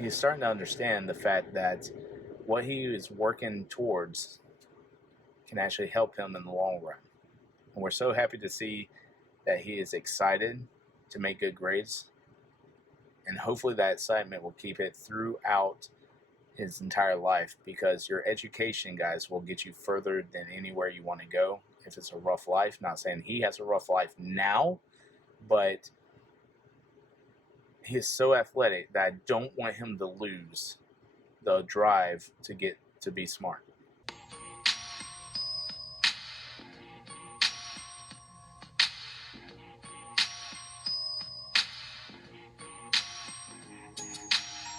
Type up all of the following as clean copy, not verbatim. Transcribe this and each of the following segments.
he's starting to understand the fact that what he is working towards can actually help him in the long run. And we're so happy to see that he is excited to make good grades. And hopefully that excitement will keep it throughout his entire life, because your education, guys, will get you further than anywhere you want to go. If it's a rough life, not saying he has a rough life now, but he is so athletic that I don't want him to lose the drive to get to be smart.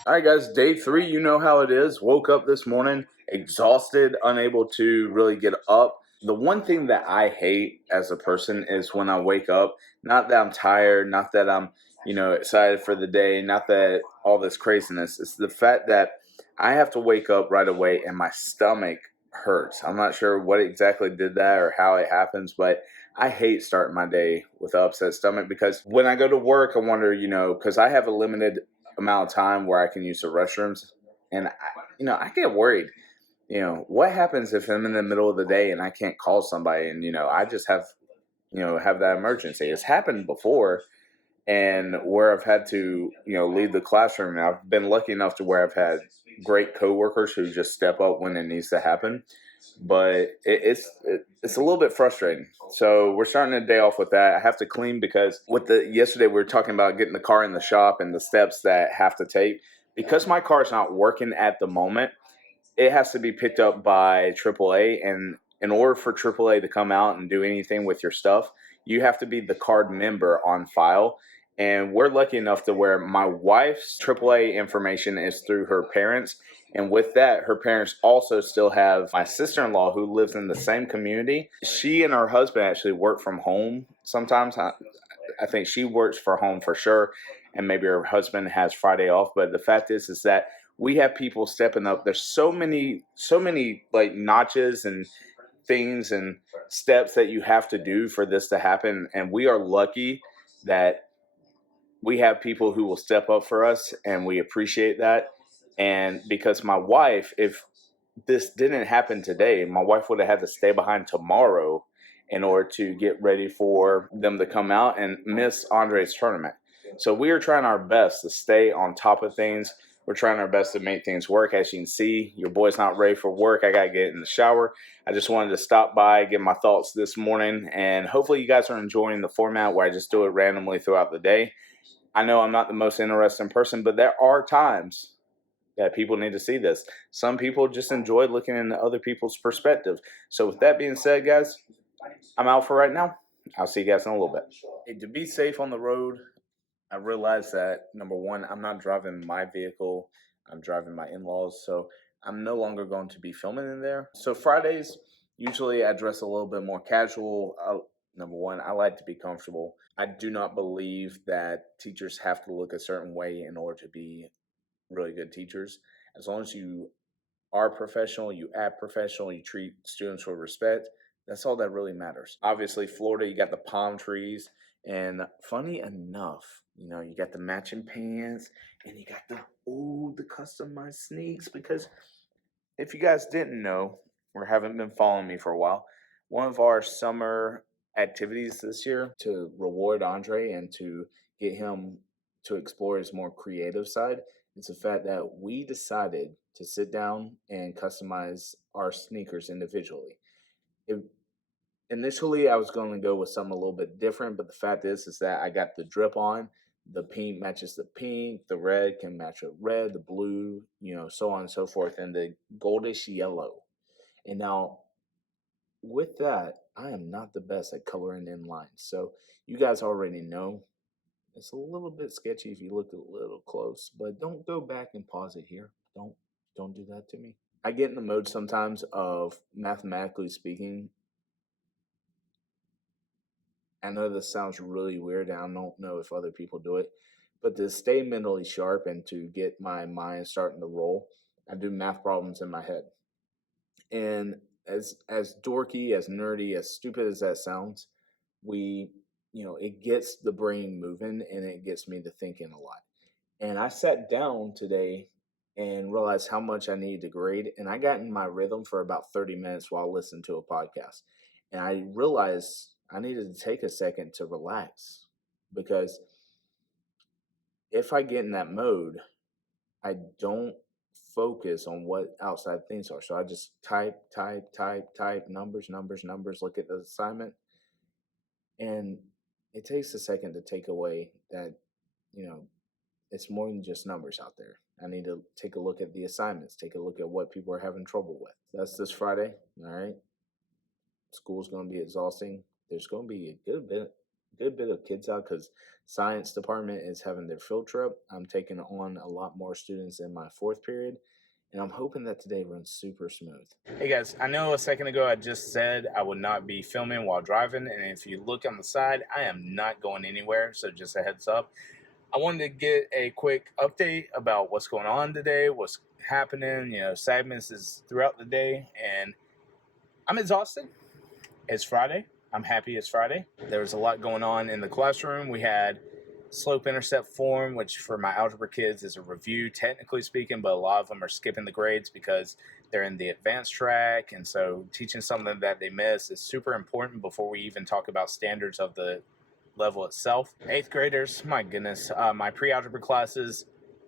All right, guys, day 3, you know how it is. Woke up this morning exhausted, unable to really get up. The one thing that I hate as a person is when I wake up, not that I'm tired, not that I'm, excited for the day, not that all this craziness. It's the fact that I have to wake up right away and my stomach hurts. I'm not sure what exactly did that or how it happens, but I hate starting my day with an upset stomach, because when I go to work, I wonder, because I have a limited amount of time where I can use the restrooms, and I get worried. What happens if I'm in the middle of the day and I can't call somebody, and I just have that emergency. It's happened before, and where I've had to leave the classroom. And I've been lucky enough to where I've had great coworkers who just step up when it needs to happen. But it's a little bit frustrating. So we're starting the day off with that. I have to clean, because yesterday we were talking about getting the car in the shop and the steps that have to take. Because my car is not working at the moment, it has to be picked up by AAA, and in order for AAA to come out and do anything with your stuff, you have to be the card member on file. And we're lucky enough to where my wife's AAA information is through her parents. And with that, her parents also still have my sister-in-law, who lives in the same community. She and her husband actually work from home sometimes. I think she works for home for sure, and maybe her husband has Friday off. But the fact is that we have people stepping up. There's so many like notches and things and steps that you have to do for this to happen, and we are lucky that we have people who will step up for us, and we appreciate that. And because my wife, if this didn't happen today, my wife would have had to stay behind tomorrow in order to get ready for them to come out and miss Andre's tournament. So we are trying our best to stay on top of things. We're trying our best to make things work. As you can see, your boy's not ready for work. I got to get in the shower. I just wanted to stop by, give my thoughts this morning, and hopefully you guys are enjoying the format where I just do it randomly throughout the day. I know I'm not the most interesting person, but there are times that people need to see this. Some people just enjoy looking into other people's perspective. So with that being said, guys, I'm out for right now. I'll see you guys in a little bit. Hey, to be safe on the road, I realized that number one, I'm not driving my vehicle. I'm driving my in-laws, so I'm no longer going to be filming in there. So Fridays, usually I dress a little bit more casual. Number one, I like to be comfortable. I do not believe that teachers have to look a certain way in order to be really good teachers. As long as you are professional, you act professional, you treat students with respect, that's all that really matters. Obviously, Florida, you got the palm trees, and funny enough, you got the matching pants, and you got the customized sneaks. Because if you guys didn't know or haven't been following me for a while, one of our summer activities this year to reward Andre and to get him to explore his more creative side is the fact that we decided to sit down and customize our sneakers individually. It, Initially, I was going to go with something a little bit different, but the fact is that I got the drip on. The pink matches the pink, the red can match the red, the blue, so on and so forth, and the goldish yellow. And now, with that, I am not the best at coloring in lines. So, you guys already know it's a little bit sketchy if you look a little close, but don't go back and pause it here. Don't do that to me. I get in the mode sometimes of, mathematically speaking, I know this sounds really weird, and I don't know if other people do it, but to stay mentally sharp and to get my mind starting to roll, I do math problems in my head. And as dorky, as nerdy, as stupid as that sounds, it gets the brain moving, and it gets me to thinking a lot. And I sat down today and realized how much I needed to grade. And I got in my rhythm for about 30 minutes while listening to a podcast. And I realized I needed to take a second to relax, because if I get in that mode, I don't focus on what outside things are. So I just type, numbers, look at the assignment. And it takes a second to take away that, you know, it's more than just numbers out there. I need to take a look at the assignments, take a look at what people are having trouble with. That's this Friday. All right. School's going to be exhausting. There's going to be a good bit of kids out because science department is having their field trip. I'm taking on a lot more students in my fourth period, and I'm hoping that today runs super smooth. Hey guys, I know a second ago I just said I would not be filming while driving, and if you look on the side, I am not going anywhere, so just a heads up. I wanted to get a quick update about what's going on today, what's happening. Segments is throughout the day, and I'm exhausted. It's Friday. I'm happy it's Friday. There was a lot going on in the classroom. We had slope intercept form, which for my algebra kids is a review, technically speaking, but a lot of them are skipping the grades because they're in the advanced track. And so teaching something that they miss is super important before we even talk about standards of the level itself. Eighth graders, my goodness, my pre-algebra classes,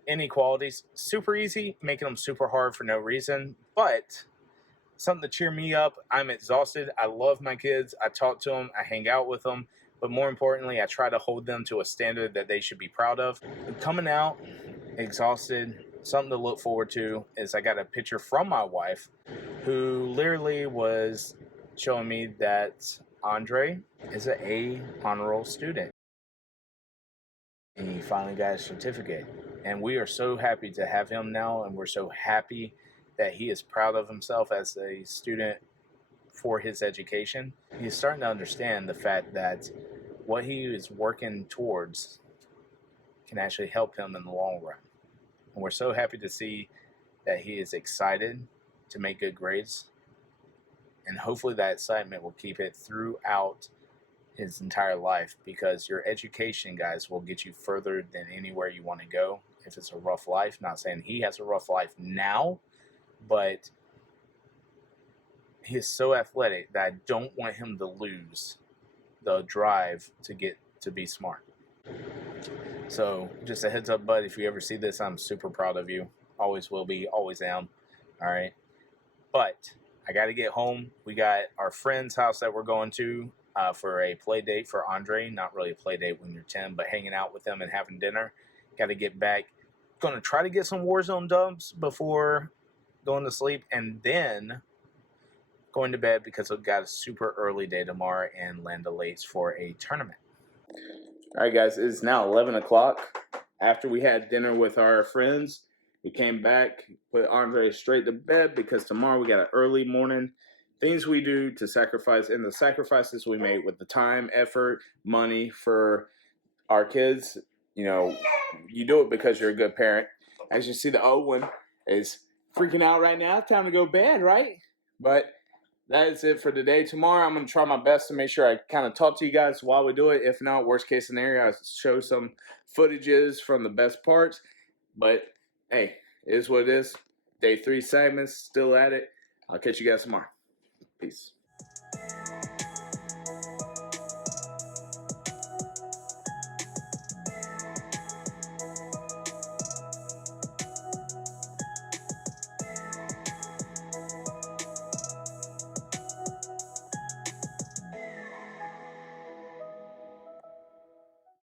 inequalities, super easy, making them super hard for no reason, but something to cheer me up. I'm exhausted. I love my kids. I talk to them. I hang out with them. But more importantly, I try to hold them to a standard that they should be proud of. Coming out exhausted, something to look forward to is I got a picture from my wife who literally was showing me that Andre is an A honor roll student. And he finally got his certificate. And we are so happy to have him now, and we're so happy that he is proud of himself as a student for his education. He's starting to understand the fact that what he is working towards can actually help him in the long run. And we're so happy to see that he is excited to make good grades. And hopefully that excitement will keep it throughout his entire life, because your education, guys, will get you further than anywhere you want to go. If it's a rough life, not saying he has a rough life now, but he is so athletic that I don't want him to lose the drive to get to be smart. So just a heads up, bud, if you ever see this, I'm super proud of you. Always will be, always am. All right. But I got to get home. We got our friend's house that we're going to for a play date for Andre. Not really a play date when you're 10, but hanging out with them and having dinner. Got to get back. Going to try to get some Warzone dubs before going to sleep, and then going to bed because I've got a super early day tomorrow in Land O'Lakes for a tournament. All right, guys, it's now 11 o'clock. After we had dinner with our friends, we came back, put Andre straight to bed because tomorrow we got an early morning. Things we do to sacrifice, and the sacrifices we made with the time, effort, money for our kids. You do it because you're a good parent. As you see, the Owen is freaking out right now. Time to go to bed, right? But that is it for today. Tomorrow, I'm going to try my best to make sure I kind of talk to you guys while we do it. If not, worst case scenario, I'll show some footages from the best parts. But, hey, it is what it is. Day 3 segments, still at it. I'll catch you guys tomorrow. Peace.